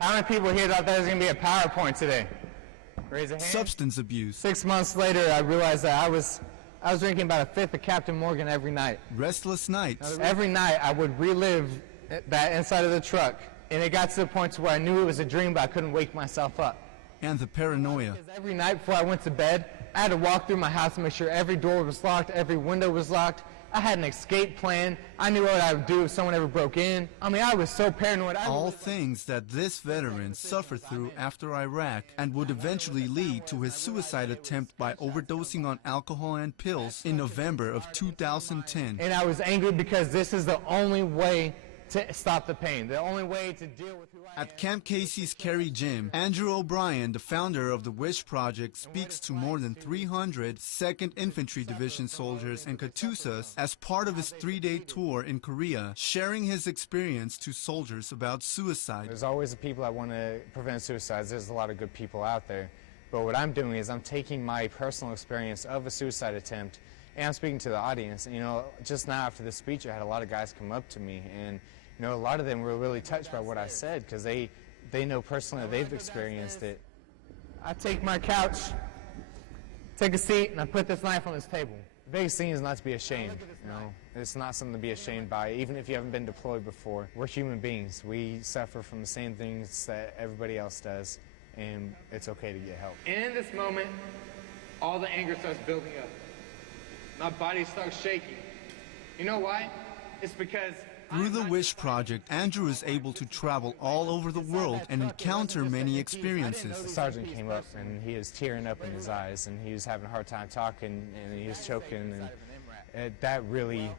How many people here thought there was going to be a PowerPoint today? Raise a hand. Substance abuse. 6 months later, I realized that I was drinking about a fifth of Captain Morgan every night. Restless nights. Every night, I would relive that inside of the truck. And it got to the point where I knew it was a dream, but I couldn't wake myself up. And the paranoia. Because every night before I went to bed, I had to walk through my house and make sure every door was locked, every window was locked. I had an escape plan. I knew what I would do if someone ever broke in. I mean, I was so paranoid. All things that this veteran suffered through after Iraq and would eventually lead to his suicide attempt by overdosing on alcohol and pills in November of 2010. And I was angry because this is the only way to stop the pain, the only way to deal with who I am. At Camp Casey's Kerry Gym, Andrew O'Brien, the founder of the WYSH project, speaks to more than 300 2nd Infantry Division soldiers and Katusas as part of his 3-day tour in Korea, sharing his experience to soldiers about suicide. There's always the people that want to prevent suicides. There's a lot of good people out there. But what I'm doing is I'm taking my personal experience of a suicide attempt and I'm speaking to the audience. You know, just now after the speech, I had a lot of guys come up to me, and you know, a lot of them were really touched by what I said because they know personally that they've experienced it. I take my couch, take a seat, and I put this knife on this table. The biggest thing is not to be ashamed. You know, it's not something to be ashamed by, even if you haven't been deployed before. We're human beings. We suffer from the same things that everybody else does, and it's okay to get help. And in this moment, all the anger starts building up. My body starts shaking. You know why? It's because through the WYSH project, Andrew is able to travel all over the world and encounter many experiences. The sergeant came up and he was tearing up in his eyes and he was having a hard time talking and he was choking, and that really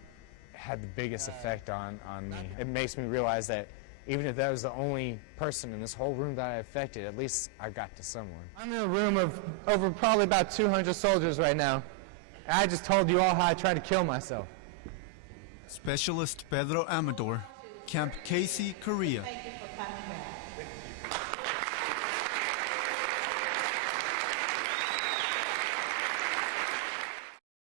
had the biggest effect on me. It makes me realize that even if that was the only person in this whole room that I affected, at least I got to someone. I'm in a room of over probably about 200 soldiers right now. I just told you all how I tried to kill myself. Specialist Pedro Amador, Camp Casey, Korea.